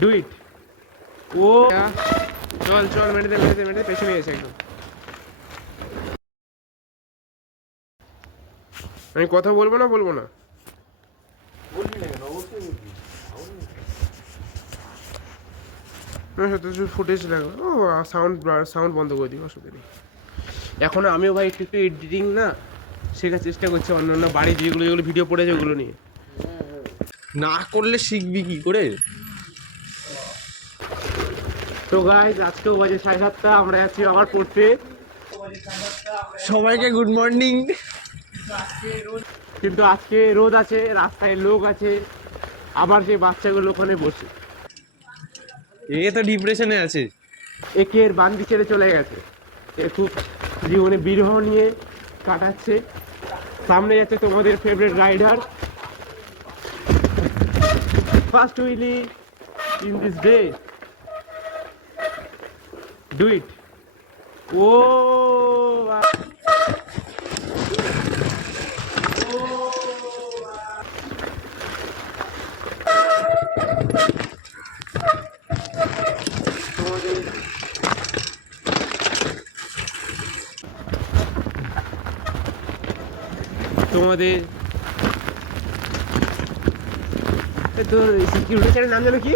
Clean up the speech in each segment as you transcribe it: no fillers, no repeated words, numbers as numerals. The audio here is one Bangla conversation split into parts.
Do it. ও চল চল, মেরে দে মেরে দে মেরে দে, পেছনে এসে একদম। আমি কথা বলবো না বলবো না? ফুটেজ লাগবে। ও সাউন্ড সাউন্ড বন্ধ করে দিই, অসুবিধা নেই। এখন আমিও ভাই একটু একটু এডিটিং না শেখার চেষ্টা করছি, অন্য অন্য বাড়ি যেগুলো যেগুলো ভিডিও পড়েছে ওগুলো নিয়ে। না করলে শিখবি কি করে? তো গাইজ আজকেও বাজে 7:30, আমরা যাচ্ছি আবার পড়তে। সবাইকে গুড মর্নিং। কিন্তু আজকে রোদ আছে, রাস্তায় লোক আছে, আবার সেই বাচ্চাগুলো ওখানে বসে এ তো ডিপ্রেশনে আছে। একের বান্দি ছেড়ে চলে গেছে। এ খুব জীবনে বিরহ নিয়ে কাটাচ্ছে। সামনে যাচ্ছে তোমাদের favourite rider, first wheelie in this day. Do it. ও তোমাদের তোর সিকিউরিটি চ্যানেল নাম জানো কি?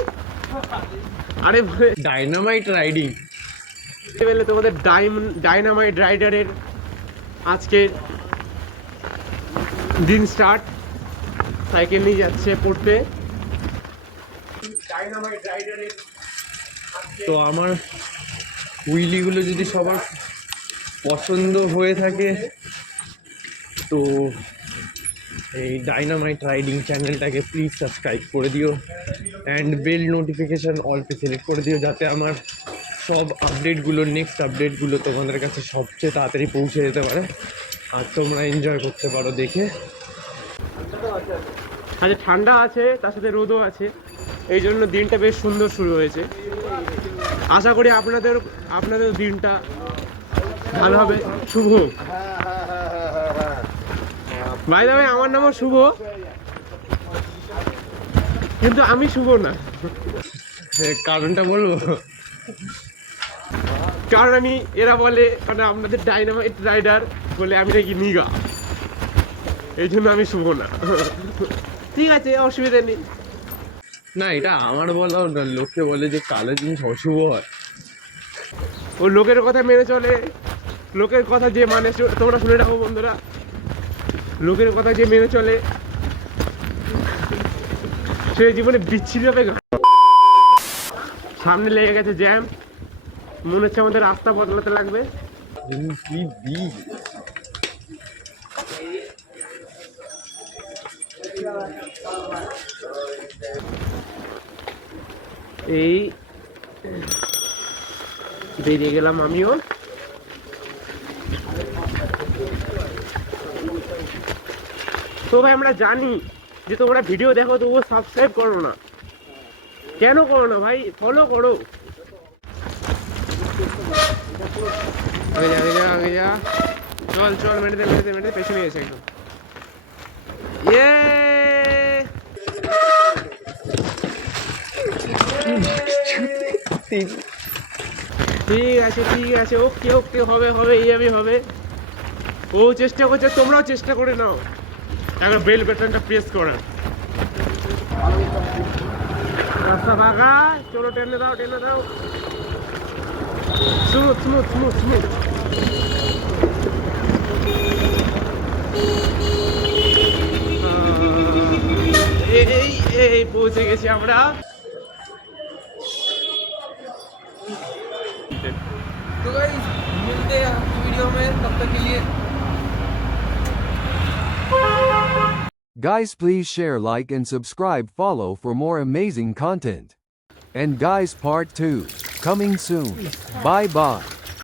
আরে ডাইনামাইট রাইডিং। তোমাদের ডাইনামাইট রাইডারের আজকে দিন স্টার্ট। সাইকেল নিয়ে যাচ্ছে পড়তে। ডাইনামাইট রাইডারের তো আমার উইলিগুলো যদি সবার পছন্দ হয়ে থাকে তো এই ডাইনামাইট রাইডিং চ্যানেলটাকে প্লিজ সাবস্ক্রাইব করে দিও অ্যান্ড বেল নোটিফিকেশান অলপে সিলেক্ট করে দিও, যাতে আমার সব আপডেটগুলো, নেক্সট আপডেটগুলো তোমাদের কাছে সবচেয়ে তাড়াতাড়ি পৌঁছে যেতে পারে আর তোমরা এনজয় করতে পারো দেখে। আচ্ছা, ঠান্ডা আছে, তার সাথে রোদও আছে, এই জন্য দিনটা বেশ সুন্দর শুরু হয়েছে। আশা করি আপনাদের দিনটা ভালো হবে। শুভ ভাই, ভাই আমার নামও শুভ, কিন্তু আমি শুভ না। কারণটা বলবো? কারণ এরা বলে, কারণ আপনাদের ডাইনামাইট রাইডার বলে আমি নাকি নিগা, এই জন্য আমি শুভ না। ঠিক আছে, অসুবিধা নেই। না, এটা আমার বলাও না, লোকে বলে যে কালো জিনিস অশুভ হয়। ও লোকের কথা মেনে চলে, লোকের কথা যে মানে, তোমরা শুনে রাখো বন্ধুরা, লোকের কথা যে মেনে চলে সে জীবনে বিচ্ছিরি হবে। সামনে লেগে গেছে জ্যাম, মনে হচ্ছে আমাদের রাস্তা বদলাতে লাগবে। এই বেরিয়ে গেলাম আমিও। তো ভাই আমরা জানি যে তোমরা ভিডিও দেখো, তবুও সাবস্ক্রাইব করো না। কেন করো না ভাই? ফলো করো। আগে যা আগে যা আগে যা, চল চল, মেরে দে মেরে দে মেরে দে, পেছনে এসে একদম। ইয়ে ঠিক আছে ঠিক আছে, ওকে ওকে, হবে হবে, এইভাবে হবে। ও চেষ্টা করছে, তোমরাও চেষ্টা করে নাও একবার বেল বাটনটা প্রেস করার। রাস্তা ফাঁকা, চলো, টেনে দাও টেনে দাও, স্মুথ স্মুথ স্মুথ স্মুথ। এই এই পৌঁছে গেছি আমরা। तो गाइस मिलते हैं आपकी वीडियो में, तब तक के लिए Guys, please share, like and subscribe, follow for more amazing content. And guys, part 2 coming soon. Bye bye.